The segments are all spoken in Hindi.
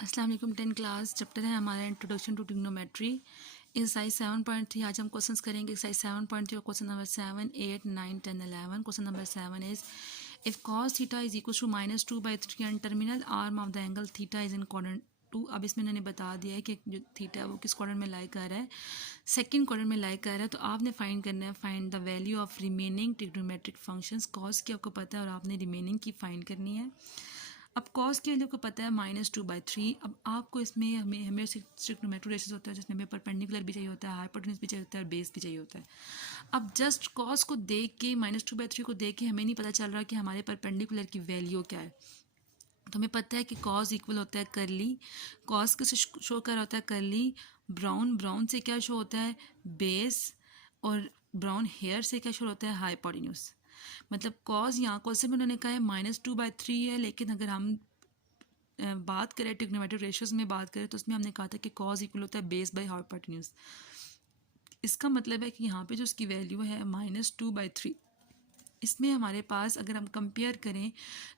अस्सलाम वालेकुम। 10 क्लास चैप्टर है हमारा इंट्रोडक्शन टू ट्रिग्नोमेट्री। एक्सरसाइज 7.3 आज हम क्वेश्चंस करेंगे। एक्सरसाइज 7.3 और question number 7, 8, 9, 10, 11। Question number 7 is if cos theta is equal to -2/3 and terminal arm of the angle theta is in quadrant 2। अब इसमें इन्होंने बता दिया है कि जो थीटा है वो किस क्वाड्रेंट में लाई कर रहा है, सेकंड क्वाड्रेंट में लाई कर रहा है। तो आपने फाइंड करना है, find the value of remaining trigonometric functions. cos की आपको पता है और आपने रिमेनिंग की फाइंड करनी है। अब cos की वैल्यू को पता है -2/3। अब आपको इसमें हमें ट्रिग्नोमेट्रिक रेशियोज होता है जिसमें हमें परपेंडिकुलर भी चाहिए होता है, हाइपोटेन्यूज भी चाहिए होता है और बेस भी चाहिए होता है। अब जस्ट cos को देख के -2/3 को देख के हमें नहीं पता चल रहा कि हमारे परपेंडिकुलर की वैल्यू क्या है। तो हमें पता है कि cos इक्वल होता है करली, cos किससे शो कर होता है करली ब्राउन, ब्राउन से क्या शो होता है बेस, और ब्राउन हेयर से क्या शो होता है हाइपोटेन्यूज। मतलब cos यहाँ क्वेश्चन में उन्होंने कहा है -2/3 है, लेकिन अगर हम बात करें ट्रिग्नोमेट्रिक रेशियोज में बात करें तो उसमें हमने कहा था कि cos इक्वल होता है बेस बाय हाइपोटेन्यूज। इसका मतलब है कि यहाँ पे जो उसकी वैल्यू है -2/3, इसमें हमारे पास अगर हम कंपेयर करें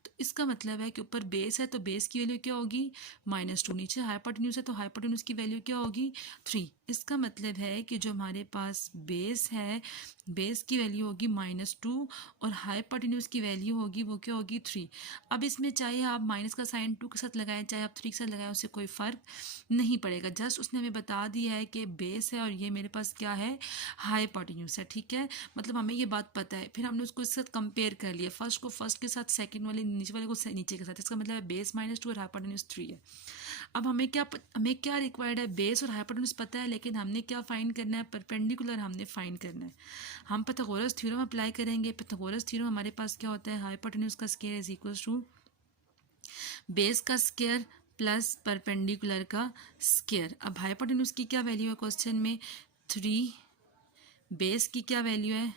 तो इसका मतलब है कि ऊपर बेस है तो बेस की वैल्यू क्या होगी -2, नीचे हाइपोटेन्यूज है तो हाइपोटेन्यूज की वैल्यू क्या होगी 3। इसका मतलब है कि जो हमारे पास बेस है, बेस की वैल्यू होगी -2 और हाइपोटेन्यूज की वैल्यू होगी वो क्या होगी 3। अब इसमें चाहे आप माइनस का साइन 2 के साथ लगाएं चाहे आप 3 के साथ लगाएं, उससे कोई फ़र्क नहीं पड़ेगा। जस्ट उसने हमें बता दिया है कि बेस है और ये मेरे पास क्या है हाइपोटेन्यूज है। ठीक है, मतलब हमें ये बात पता है। फिर हमने उसको इसके साथ कंपेयर कर लिया, फर्स्ट को फर्स्ट के साथ, सेकंड वाले नीचे वाले को नीचे के साथ। इसका मतलब है बेस -2 और हाइपोटेन्यूज 3 है। अब हमें क्या रिक्वायर्ड है, बेस और हाइपोटेन्यूज पता है, लेकिन हमने क्या फाइंड करना है, परपेंडिकुलर हमने फाइंड करना है। हम पाइथागोरस थ्योरम अप्लाई करेंगे। पाइथागोरस थ्योरम हमारे पास क्या होता है, हाइपोटेन्यूज का square is equal to base का स्क्वायर प्लस परपेंडिकुलर का स्क्वायर। अब हाइपोटेन्यूज की क्या वैल्यू है क्वेश्चन में 3, बेस की क्या वैल्यू है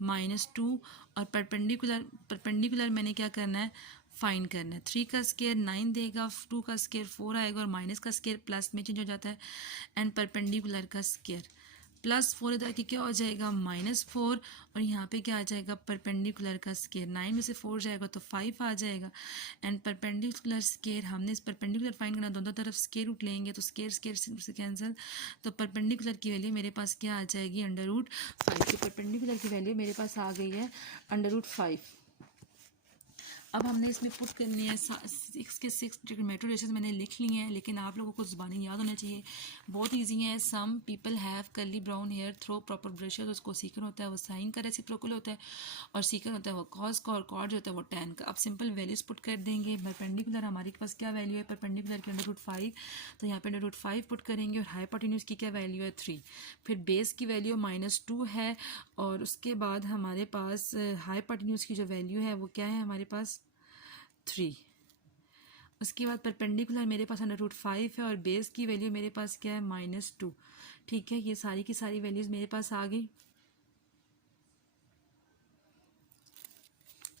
-2 और परपेंडिकुलर मैंने क्या करना है फाइंड करना है। 3 का स्क्वायर 9 देगा, 2 का स्क्वायर 4 आएगा और माइनस का स्क्वायर प्लस में चेंज हो जाता है एंड परपेंडिकुलर का स्क्वायर +4 इधर की क्या हो जाएगा -4 और यहाँ पे क्या आ जाएगा परपेंडिकुलर का स्क्वायर। 9 में से 4 जाएगा तो 5 आ जाएगा एंड परपेंडिकुलर स्क्वायर, हमने इस परपेंडिकुलर फाइंड करना, दोनों तरफ स्क्वायर रूट लेंगे तो स्क्वायर स्क्वायर से कैंसिल, तो परपेंडिकुलर की वैल्यू मेरे पास क्या आ जाएगी √5। तो परपेंडिकुलर की वैल्यू मेरे पास आ गई है √5। अब हमने इसमें पुट करनी है 6 के 6 ट्रिग्नोमेट्रिक रेशियोज मैंने लिख लिए हैं, लेकिन आप लोगों को ज़ुबानी याद होना चाहिए। बहुत इजी है। Some people have curly brown hair through proper brushes, उसको सीकन होता है वो साइन का रेसिप्रोकल होता है और सीकन होता है वो कॉस का और कॉर्ड जो होता है वो tan का। अब सिंपल वैल्यूज पुट कर देंगे। परपेंडिकुलर हमारे पास क्या वैल्यू है, परपेंडिकुलर की √5, तो यहाँ पे √5 पुट करेंगे और हाइपोटेन्यूज की क्या वैल्यू है 3। फिर बेस की वैल्यू -2 है और उसके बाद हमारे पास हाइपोटेन्यूज की जो वैल्यू है वो क्या है हमारे पास 3। उसके बाद परपेंडिकुलर मेरे पास √5 है और बेस की वैल्यू मेरे पास क्या है -2। ठीक है, ये सारी की सारी वैल्यूज़ मेरे पास आ गई।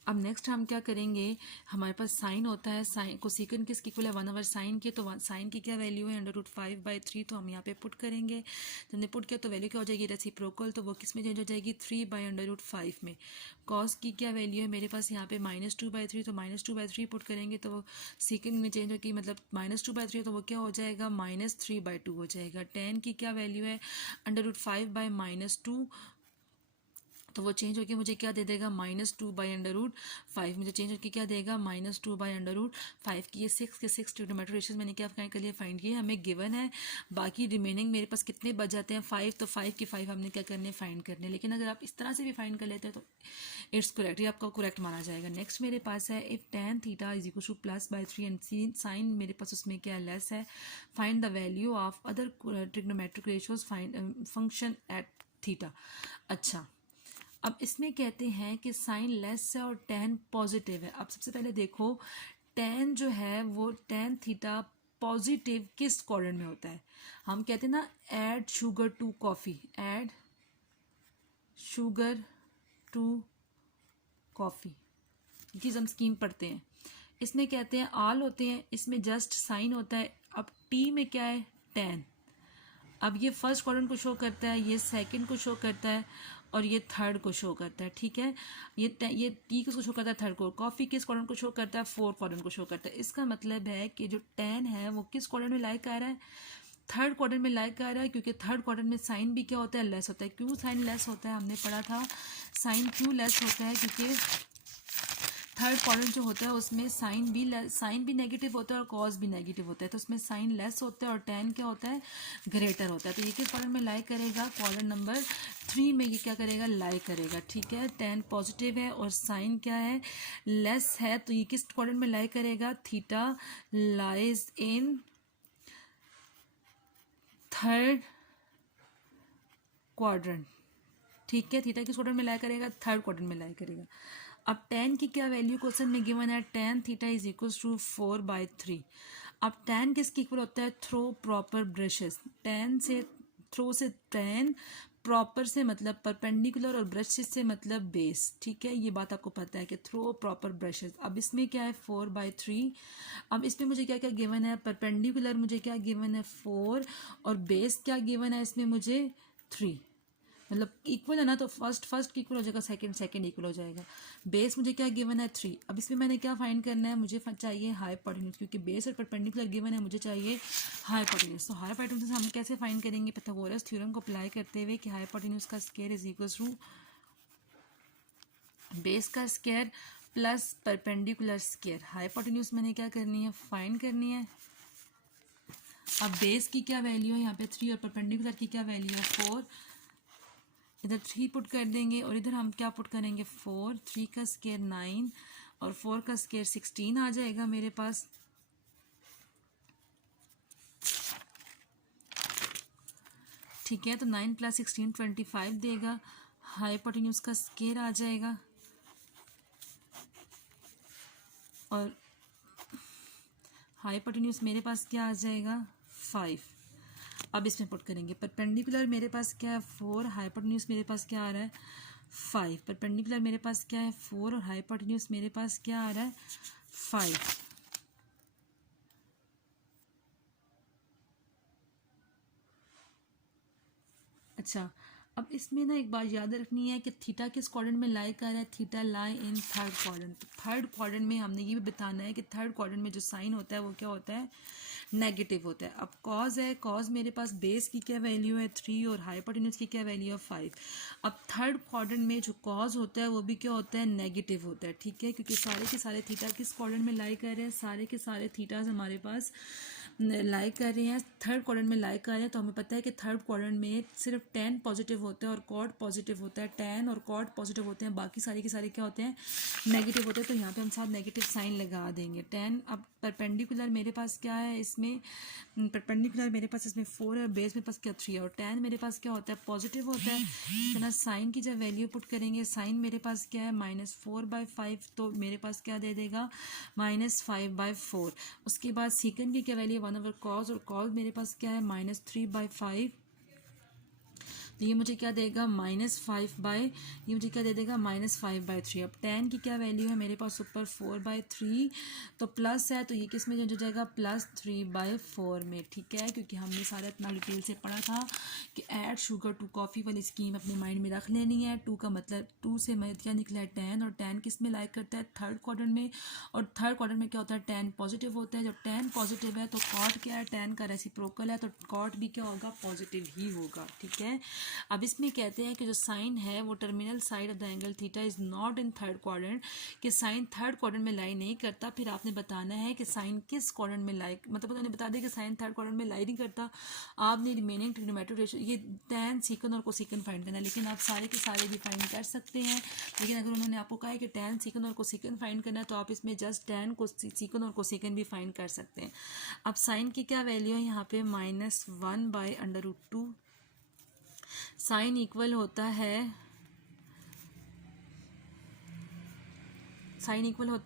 अब नेक्स्ट हम क्या करेंगे, हमारे पास साइन होता है, साइन को सीकन किसकी इक्वल है 1/, साइन के, तो साइन की क्या वैल्यू है √5/3, तो हम यहाँ पे पुट करेंगे। तो हमने पुट किया तो वैल्यू क्या हो जाएगी रेसिप्रोकल, तो वो किस में चेंज हो जाएगी 3/√5 में। कॉस की क्या वैल्यू है मेरे पास यहाँ पे -2/3, तो -2/3 पुट करेंगे तो वो सीकन में चेंज होगी, मतलब -2/3 तो वो क्या हो जाएगा -3/2 हो जाएगा। tan की क्या वैल्यू है √5/-2, तो वो चेंज होकर मुझे क्या दे देगा -2/√5, मुझे चेंज होकर क्या देगा -2/√5 की। ये 6 के 6 ट्रिग्नोमेट्रिक रेशियोज मैंने क्या फाइंड कर लिया, फाइंड किया, हमें गिवन है। बाकी रिमेनिंग मेरे पास कितने बच जाते हैं 5, तो 5 की 5 हमने क्या करने फाइंड करने। लेकिन अगर आप इस तरह से भी फाइंड कर लेते हैं तो इट्स करेक्ट, ये आपका करेक्ट माना जाएगा। नेक्स्ट मेरे पास है if tan theta is equal to +/3 and sine मेरे पास उसमें क्या लेस है, find the value of other trigonometric ratios find function at theta. अच्छा, अब इसमें कहते हैं कि साइन लेस है और tan पॉजिटिव है। अब सबसे पहले देखो tan जो है वो tan थीटा पॉजिटिव किस क्वाड्रेंट में होता है। हम कहते हैं ना add sugar to coffee, add sugar to coffee की हम स्कीम पढ़ते हैं। इसमें कहते हैं आल होते हैं, इसमें जस्ट साइन होता है। अब टी में क्या है tan। अब ये फर्स्ट क्वाड्रेंट को शो करता है, ये सेकंड को शो करता है और ये थर्ड को शो करता है, ठीक है। ये टी किसको शो करता है, थर्ड को। कॉफ़ी किस क्वाड्रेंट को शो करता है, फोर्थ क्वाड्रेंट को शो करता है। इसका मतलब है कि जो टेन है वो किस क्वाड्रेंट में लाई कर रहा है, थर्ड क्वाड्रेंट में लाई कर रहा है, क्योंकि थर्ड क्वाड्रेंट में साइन भी क्या होता है, लेस होता है। क्यों साइन लेस होता है, हमने पढ़ा था साइन क्यों लेस होता है, क्योंकि थर्ड क्वाड्रेंट जो होता है उसमें साइन भी नेगेटिव होता है और कॉज भी नेगेटिव होता है, तो उसमें साइन लेस होता है और टेन क्या होता है, ग्रेटर होता है। तो ये किस क्वाड्रेंट में लाई करेगा, क्वाड्रेंट नंबर 3 में ये क्या करेगा, लाई करेगा, ठीक है। टेन पॉजिटिव है और साइन क्या है, लेस है, तो ये किस क्वाड्रेंट में लाई करेगा, theta lies in third quadrant, ठीक है। थीटा किस क्वाड्रेंट में लाई करेगा, थर्ड क्वाड्रेंट में लाई करेगा। अब टेन की क्या वैल्यू क्वेश्चन में गिवन है, tan theta is equal to 4/3। अब टेन किसके इक्वल होता है, थ्रो प्रॉपर ब्रशेस। टेन से थ्रो से टेन, प्रॉपर से मतलब परपेंडिकुलर और ब्रशेस से मतलब बेस, ठीक है। ये बात आपको पता है कि थ्रो प्रॉपर ब्रशेस। अब इसमें क्या है 4/3। अब इसमें मुझे क्या क्या गिवन है, परपेंडिकुलर मुझे क्या गिवन है 4 और बेस क्या गिवन है इसमें मुझे 3, मतलब इक्वल है ना, तो फर्स्ट इक्वल हो जाएगा, सेकंड इक्वल हो जाएगा। बेस मुझे क्या गिवन है 3। अब इसमें मैंने क्या फाइंड करना है, मुझे चाहिए हाइपोटेन्यूज, क्योंकि बेस और परपेंडिकुलर गिवन है, मुझे चाहिए हाइपोटेन्यूज। तो हाइपोटेन्यूज हम कैसे फाइंड करेंगे, पाइथागोरस थ्योरम को अप्लाई करते हुए कि हाइपोटेन्यूज का square is equal to base का square plus perpendicular square. Hypotenuse मैंने क्या करनी है, फाइंड करनी है। अब बेस की क्या वैल्यू है यहाँ पे 3 और परपेंडिकुलर की क्या वैल्यू है 4। इधर 3 पुट कर देंगे और इधर हम क्या पुट करेंगे 4। 3 का स्क्वायर 9 और 4 का स्क्वायर 16 आ जाएगा मेरे पास। ठीक है, तो 9 + 16 25 देगा। हाइपोटेन्यूज का स्क्वायर आ जाएगा और हाइपोटेन्यूज मेरे पास क्या आ जाएगा 5। अब इसमें पुट करेंगे परपेंडिकुलर मेरे पास क्या है 4, हाइपोटेन्यूज मेरे पास क्या आ रहा है 5। परपेंडिकुलर मेरे पास क्या है 4 और हाइपोटेन्यूज मेरे पास क्या आ रहा है 5। अच्छा, अब इसमें ना एक बात याद रखनी है कि थीटा किस क्वाड्रेंट में लाई कर रहा है, theta lie in third quadrant. तो थर्ड क्वाड्रेंट में हमने ये भी बताना है कि थर्ड क्वाड्रेंट में जो साइन होता है वो क्या होता है, नेगेटिव होता है। अब कॉज है, कॉज मेरे पास बेस की क्या वैल्यू है 3 और हाइपोटेन्यूज की क्या वैल्यू है 5। अब थर्ड क्वाड्रेंट में जो कॉज होता है वो भी क्या होता है, नेगेटिव होता है, ठीक है, क्योंकि सारे के सारे थीटा किस क्वाड्रेंट में लाई कर रहे हैं, सारे के सारे थीटाज हमारे पास लाई कर रहे हैं, थर्ड क्वाड्रेंट में लाई कर रहे हैं। तो हमें पता है कि थर्ड क्वाड्रेंट में सिर्फ टेन पॉजिटिव होता है और कॉड पॉजिटिव होता है, टेन और कॉड पॉजिटिव होते हैं, बाकी सारे के सारे क्या होते हैं, नेगेटिव होते हैं। तो यहाँ पे हम साथ नेगेटिव साइन लगा देंगे। टेन अब परपेंडिकुलर मेरे पास क्या है, इसमें परपेंडिकुलर मेरे पास इसमें 4 है, बेस मेरे पास क्या 3 है और टेन मेरे पास क्या होता है, पॉजिटिव होता है। इस तरह साइन की जब वैल्यू पुट करेंगे, साइन मेरे पास क्या है -4/5, तो मेरे पास क्या दे देगा -5/4। उसके बाद सीकन की क्या वैल्यू 1/cos और cos मेरे पास क्या है -3/5, तो ये मुझे क्या देगा ये मुझे क्या दे देगा -5/3। अब टेन की क्या वैल्यू है मेरे पास ऊपर 4/3, तो प्लस है, तो ये किस में हो जाएगा +3/4 में, ठीक है, क्योंकि हमने सारा इतना डिटेल से पढ़ा था कि ऐड शुगर टू कॉफ़ी वाली स्कीम अपने माइंड में रख लेनी है। 2 का मतलब 2 से मैं क्या निकला है 10, और 10 किस में लाइक करता है, थर्ड क्वाड्रेंट में, और थर्ड क्वाड्रेंट में क्या होता है 10 पॉजिटिव होता है। जब 10 पॉजिटिव है तो कॉट क्या है, 10 का रेसिप्रोकल है, तो कॉट भी क्या होगा, पॉजिटिव ही होगा, ठीक है। अब इसमें कहते हैं कि जो साइन है वो terminal side of the angle theta is not in third quadrant, कि साइन थर्ड क्वाड्रेंट में लाई नहीं करता। फिर आपने बताना है कि साइन किस क्वाड्रेंट में लाई, मतलब उन्होंने बता दिया कि साइन थर्ड क्वाड्रेंट में लाई नहीं करता। आपने रिमेनिंग ट्रिग्नोमेट्रिक रेशियो ये टैन सीकन और कोसिकन फाइंड करना है, लेकिन आप सारे के सारे भी फाइंड कर सकते हैं। लेकिन अगर उन्होंने आपको कहा है कि टैन सीकन और कोसिकन फाइंड करना है, तो आप इसमें जस्ट टैन को सीकन और कोसिकन भी फाइंड कर सकते हैं। अब साइन की क्या वैल्यू है यहाँ पे -1/√2। साइन इक्वल होता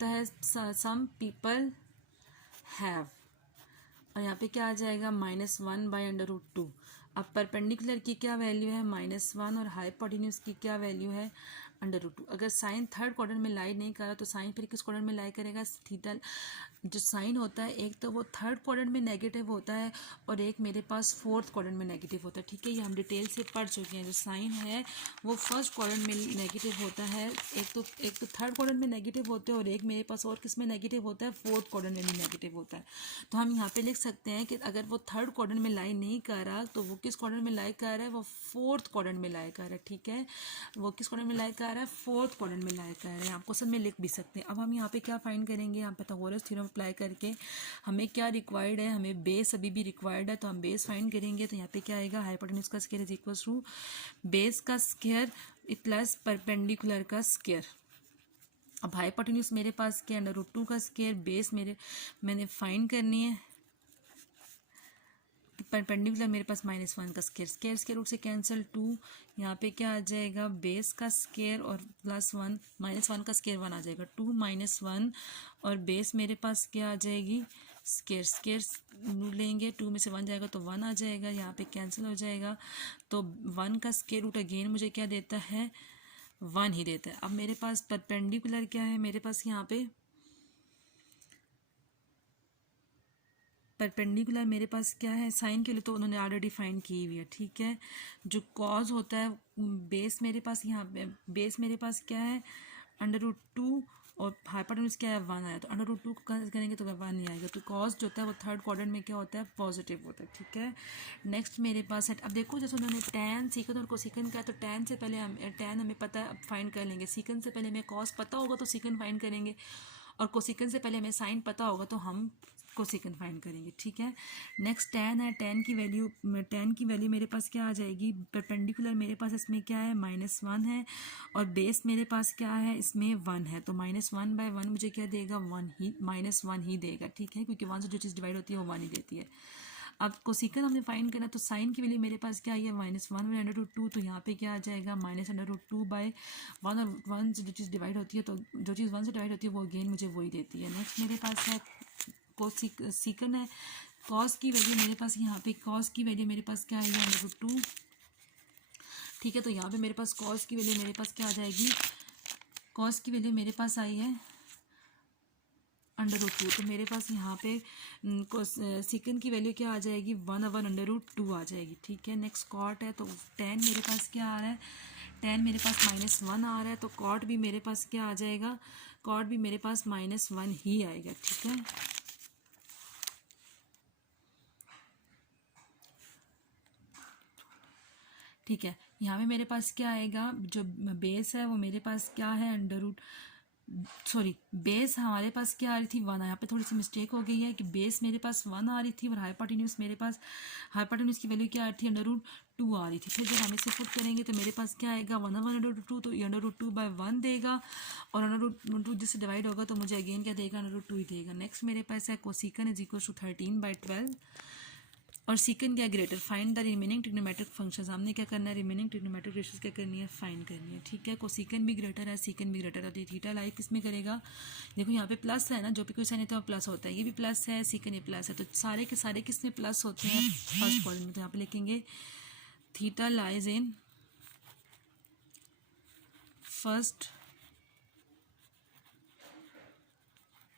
है सम पीपल हैव, और यहाँ पे क्या आ जाएगा -1/√2। अब परपेंडिकुलर की क्या वैल्यू है -1 और हाइपोटेन्यूज की क्या वैल्यू है √2। अगर साइन थर्ड क्वाड्रेंट में लाई नहीं कर रहा तो साइन फिर किस क्वाड्रेंट में लाई करेगा? थीटा जो साइन होता है एक तो वो थर्ड क्वाड्रेंट में नेगेटिव होता है और एक मेरे पास फोर्थ क्वाड्रेंट में नेगेटिव होता है। ठीक है, ये हम डिटेल से पढ़ चुके हैं। जो साइन है वो फर्स्ट क्वाड्रेंट में नेगेटिव होता है, एक तो थर्ड क्वाड्रेंट में नेगेटिव होते हैं और एक मेरे पास और किस में नेगेटिव होता है? फोर्थ क्वाड्रेंट में भी नेगेटिव होता है। तो हम यहाँ पे लिख सकते हैं कि अगर वो थर्ड क्वाड्रेंट में लाई नहीं कर रहा तो वो किस क्वाड्रेंट में लाई कर रहा है? वो फोर्थ क्वाड्रेंट में लाई कर रहा है। ठीक है, वो किस क्वाड्रेंट में लाई कर रहा है? फोर्थ क्वाड्रेंट में लाई कर रहा है। आप क्वेश्चन में लिख भी सकते हैं। अब हम यहाँ पे क्या फाइंड करेंगे? यहाँ पाइथागोरस थ्योरम अप्लाई करके हमें क्या रिक्वायर्ड है? हमें बेस अभी भी रिक्वायर्ड है, तो हम बेस फाइंड करेंगे। तो यहाँ पे क्या आएगा? हाइपोटेन्यूज का square is equal to base का स्क्वायर प्लस परपेंडिकुलर का स्क्वायर। अब हाइपोटेन्यूज मेरे पास क्या? √2 का स्क्वायर, बेस मैंने फाइंड करनी है, परपेंडिकुलर मेरे पास -1 का स्क्वायर, स्क्वायर रूट से कैंसिल 2, यहाँ पे क्या आ जाएगा? बेस का स्क्वायर और +1, -1 का स्क्वायर 1 आ जाएगा, 2 - 1 और बेस मेरे पास क्या आ जाएगी? स्क्वायर लेंगे, 2 में से 1 जाएगा तो 1 आ जाएगा, यहाँ पे कैंसिल हो जाएगा। तो 1 का स्क्वायर रूट अगेन मुझे क्या देता है? 1 ही देता है। अब मेरे पास परपेंडिकुलर क्या है? मेरे पास यहाँ पे परपेंडिकुलर मेरे पास क्या है? साइन के लिए तो उन्होंने ऑलरेडी फाइंड की हुई है। ठीक है, जो कॉज होता है बेस मेरे पास यहाँ पे बेस मेरे पास क्या है? √2 और हाइपोटेन्यूज क्या है? 1 आया, तो √2 करेंगे तो 1 नहीं आएगा। तो कॉज जो होता है वो थर्ड क्वाड्रेंट में क्या होता है? पॉजिटिव होता है। ठीक है, नेक्स्ट मेरे पास है, अब देखो जैसे उन्होंने टैन सीकन और कोसिकन किया, तो टैन से पहले हम टैन हमें पता है, फाइंड कर लेंगे। सीकन से पहले हमें कॉज पता होगा तो सीकन फाइंड करेंगे, और कोसिकन से पहले हमें साइन पता होगा तो हम कोसिकन फाइंड करेंगे। ठीक है, नेक्स्ट टैन है, टैन की वैल्यू मेरे पास क्या आ जाएगी? परपेंडिकुलर मेरे पास इसमें क्या है? -1 है और बेस मेरे पास क्या है? इसमें 1 है, तो -1/1 मुझे क्या देगा? -1 ही देगा। ठीक है, क्योंकि 1 से जो चीज़ डिवाइड होती है वो 1 ही देती है। अब कोसिकन हमने फाइंड करना, तो साइन की वैल्यू मेरे पास क्या आई है? -1/√2, तो यहाँ पे क्या आ जाएगा? -√2/1, और 1 से जो चीज़ डिवाइड होती है, तो जो चीज़ 1 से डिवाइड होती है वो अगेन मुझे वही देती है। नेक्स्ट मेरे पास है सीकन है, कॉस की वैल्यू मेरे पास यहाँ पे क्या है? √2। ठीक है, तो यहाँ पे मेरे पास कॉस की वैल्यू मेरे पास क्या आ जाएगी? कॉस की वैल्यू मेरे पास आई है √2, तो मेरे पास यहाँ पे सीकन की वैल्यू क्या आ जाएगी? 1/√2 आ जाएगी। ठीक है, नेक्स्ट कॉट है, तो टैन मेरे पास क्या आ रहा है? टैन मेरे पास -1 आ रहा है, तो कॉट भी मेरे पास क्या आ जाएगा? कॉट भी मेरे पास -1 ही आएगा। ठीक है, ठीक है, यहाँ पे मेरे पास क्या आएगा? जो बेस है वो मेरे पास क्या है? बेस हमारे पास क्या आ रही थी? 1। यहाँ पे थोड़ी सी मिस्टेक हो गई है कि बेस मेरे पास 1 आ रही थी और हाइपोटेन्यूज की वैल्यू क्या आ रही थी? √2 आ रही थी। फिर जब हम इसे पुट करेंगे तो मेरे पास क्या आएगा? 1/√2, तो ये √2/1 देगा, और √2 जिससे डिवाइड होगा तो मुझे अगेन क्या देगा? √2 ही देगा। नेक्स्ट मेरे पास है कोसिकन इज इक्वल टू 13/12, और सीकन क्या? Greater. Find the remaining trigonometric functions. हमने क्या करना है? रिमेनिंग ट्रिग्नोमेट्रिक रेशियोज क्या करनी है? फाइंड करनी है। ठीक है, कोसिकन भी ग्रेटर है, सीकन भी ग्रेटर है, तो थीटा लाई किस में करेगा? देखो यहाँ पे प्लस है ना, जो भी कोई साइन है तो प्लस होता है, ये भी प्लस है, सीकन ये प्लस है, तो सारे के सारे किस में प्लस होते हैं? फर्स्ट क्वाड्रेंट में। तो यहाँ पे लिखेंगे theta lies in first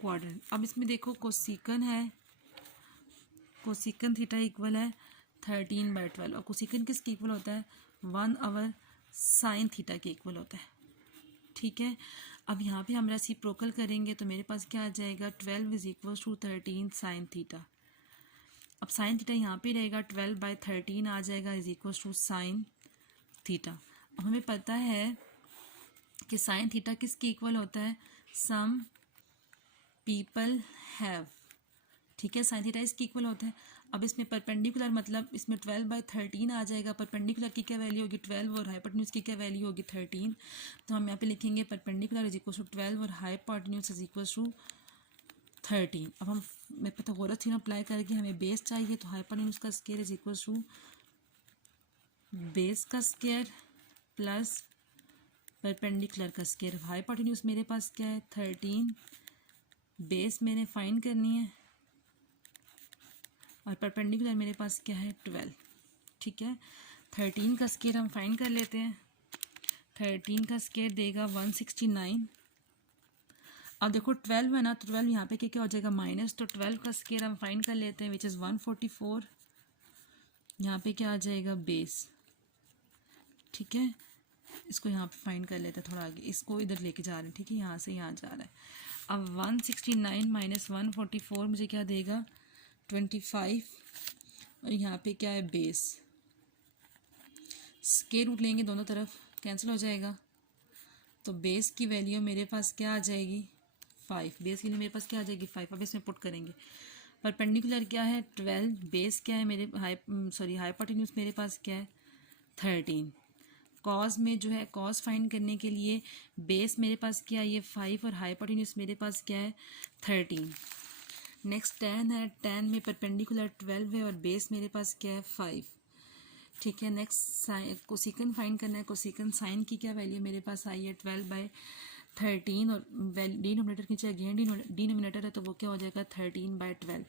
quadrant. अब इसमें देखो कोसिकन है, कोसिकन थीटा इक्वल है 13/12, और कोसिकन किसके इक्वल होता है? 1/sin थीटा के इक्वल होता है। ठीक है, अब यहाँ पे हम रेसिप्रोकल करेंगे तो मेरे पास क्या आ जाएगा? 12 is equal to 13 sin theta. अब साइन थीटा यहाँ पे रहेगा, 12/13 आ जाएगा is equal to sine theta. अब हमें पता है कि साइन थीटा किसके इक्वल होता है? Some people have. ठीक है, साइन थीटा इसके इक्वल होता है। अब इसमें परपेंडिकुलर मतलब इसमें 12/13 आ जाएगा। परपेंडिकुलर की क्या वैल्यू होगी? 12, और हाइपोटेन्यूज की क्या वैल्यू होगी? 13। तो हम यहाँ पे लिखेंगे परपेंडिकुलर इज इक्वल टू 12 और हाइपोटेन्यूज इज इक्वल टू 13। अब हम पाइथागोरस थ्योरम अप्लाई करके हमें बेस चाहिए, तो हाइपोटेन्यूज का square is equal to base का स्क्वायर प्लस परपेंडिकुलर का स्क्वायर। हाइपोटेन्यूज मेरे पास क्या है? 13, बेस मैंने फाइंड करनी है, और परपेंडिकुलर मेरे पास क्या है? 12। ठीक है, 13 का स्क्वायर हम फाइंड कर लेते हैं। 13 का स्क्वायर देगा 169। अब देखो 12 है ना, तो 12 यहाँ पे क्या क्या हो जाएगा माइनस, तो 12 का स्क्वायर हम फाइंड कर लेते हैं विच इज़ 144। यहाँ पे क्या आ जाएगा बेस, ठीक है। इसको यहाँ पे फाइंड कर लेते हैं थोड़ा आगे, इसको इधर लेके जा रहे हैं, ठीक है, यहाँ से यहाँ जा रहा है। अब 169 माइनस 144 मुझे क्या देगा 25, और यहाँ पे क्या है बेस, स्क्वायर रूट लेंगे दोनों तरफ कैंसिल हो जाएगा, तो बेस की वैल्यू मेरे पास क्या आ जाएगी 5। बेस के लिए मेरे पास क्या आ जाएगी 5। अब इसमें पुट करेंगे, परपेंडिकुलर क्या है 12, बेस क्या है मेरे हाइपोटेन्यूज मेरे पास क्या है 13। कॉज में जो है कॉज फाइंड करने के लिए बेस मेरे पास क्या है ये 5 और हाइपोटेन्यूज मेरे पास क्या है 13। नेक्स्ट tan है, tan में परपेंडिकुलर 12 है और बेस मेरे पास क्या है 5, ठीक है। नेक्स्ट साइन कोसिकन फाइंड करना है, कोसिकन साइन की क्या वैल्यू मेरे पास आई है 12/13 और डिनोमिनेटर नीचे अगेन डिनोमिनेटर है तो वो क्या हो जाएगा 13/12।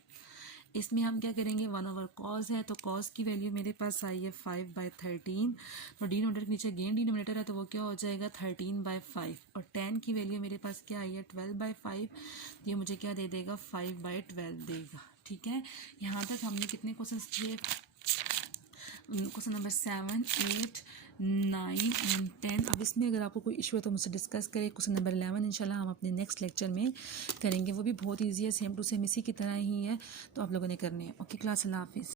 इसमें हम क्या करेंगे 1/cos है, तो cos की वैल्यू मेरे पास आई है 5/13, तो डिनोमिनेटर नीचे अगेन डिनोमिनेटर है तो वो क्या हो जाएगा 13/5, और tan की वैल्यू मेरे पास क्या आई है 12/5, ये मुझे क्या दे देगा 5/12 देगा, ठीक है। यहाँ तक हमने कितने क्वेश्चन किए, क्वेश्चन नंबर 7, 8, 9 एंड 10। अब इसमें अगर आपको कोई इशू है तो मुझसे डिस्कस करें। क्वेश्चन नंबर 11 इंशाल्लाह हम अपने नेक्स्ट लेक्चर में करेंगे, वो भी बहुत ईजी है, सेम टू सेम इसी की तरह ही है, तो आप लोगों ने करने हैं। ओके क्लास, अल्लाह हाफिज़।